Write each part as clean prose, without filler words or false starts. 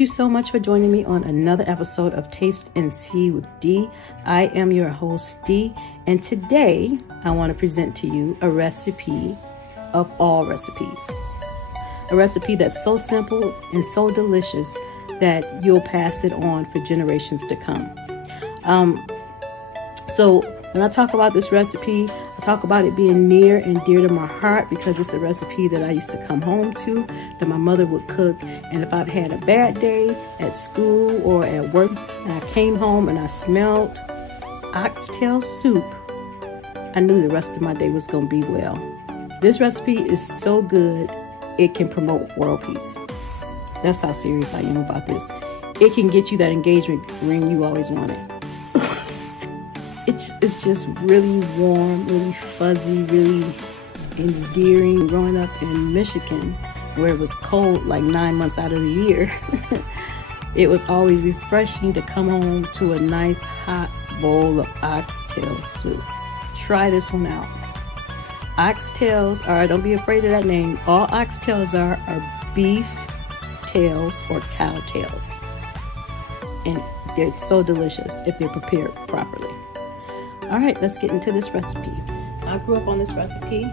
Thank you so much for joining me on another episode of Taste and See with Dee. I am your host, Dee, and today I want to present to you a recipe of all recipes. A recipe that's so simple and so delicious that you'll pass it on for generations to come. So when I talk about this recipe, I talk about it being near and dear to my heart because it's a recipe that I used to come home to, that my mother would cook. And if I've had a bad day at school or at work, and I came home and I smelled oxtail soup, I knew the rest of my day was going to be well. This recipe is so good, it can promote world peace. That's how serious I am about this. It can get you that engagement ring you always wanted. It's just really warm, really fuzzy, really endearing. Growing up in Michigan, where it was cold like 9 months out of the year, it was always refreshing to come home to a nice hot bowl of oxtail soup. Try this one out. Oxtails are, don't be afraid of that name, all oxtails are beef tails or cow tails. And they're so delicious if they're prepared properly. All right, let's get into this recipe. I grew up on this recipe.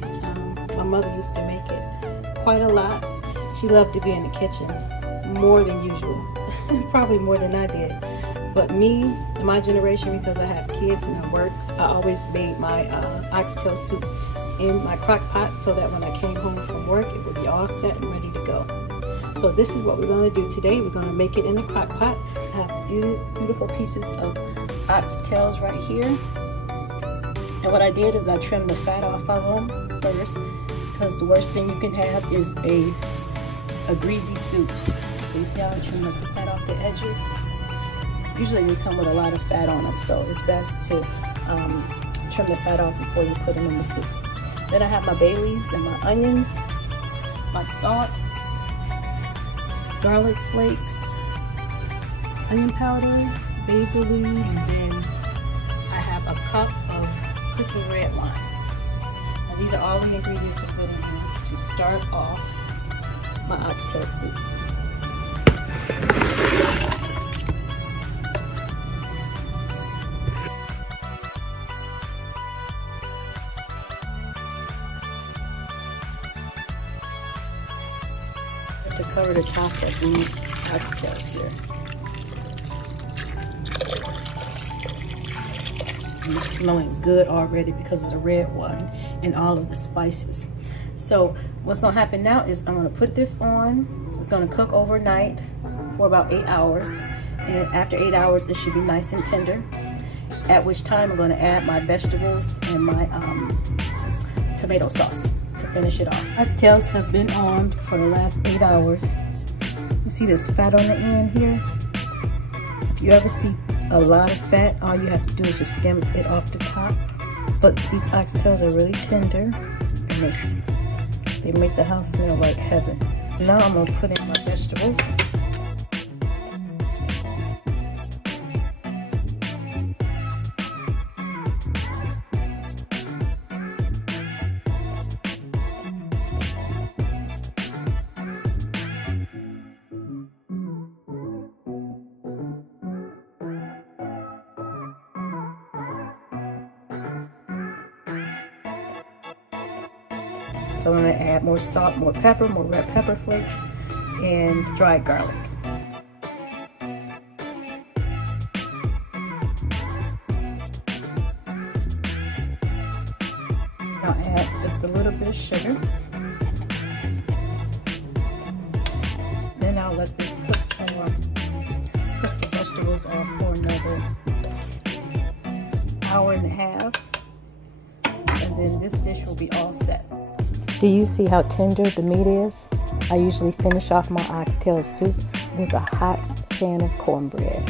My mother used to make it quite a lot. She loved to be in the kitchen more than usual, probably more than I did. But me, in my generation, because I have kids and I work, I always made my oxtail soup in my crock pot so that when I came home from work, it would be all set and ready to go. So this is what we're going to do today. We're going to make it in the crock pot. I have beautiful pieces of oxtails right here. And what I did is I trimmed the fat off of them first, because the worst thing you can have is a greasy soup. So you see how I trimmed the fat off the edges? Usually they come with a lot of fat on them, so it's best to trim the fat off before you put them in the soup. Then I have my bay leaves and my onions, my salt, garlic flakes, onion powder, basil leaves, and I have a cup of cooking red wine. Now these are all the ingredients I'm going to use to start off my oxtail soup. To cover the top of these oxtails here. And it's smelling good already because of the red wine and all of the spices. So what's going to happen now is I'm going to put this on. It's going to cook overnight for about 8 hours. And after 8 hours, it should be nice and tender. At which time I'm going to add my vegetables and my tomato sauce to finish it off. Oxtails have been on for the last 8 hours. You see this fat on the end here? If you ever see a lot of fat, all you have to do is just skim it off the top. But these oxtails are really tender and they make the house smell like heaven. Now I'm gonna put in my vegetables. So I'm going to add more salt, more pepper, more red pepper flakes, and dried garlic. I'll add just a little bit of sugar. Then I'll let this cook cook the vegetables off for another hour and a half. And then this dish will be all set. Do you see how tender the meat is? I usually finish off my oxtail soup with a hot pan of cornbread.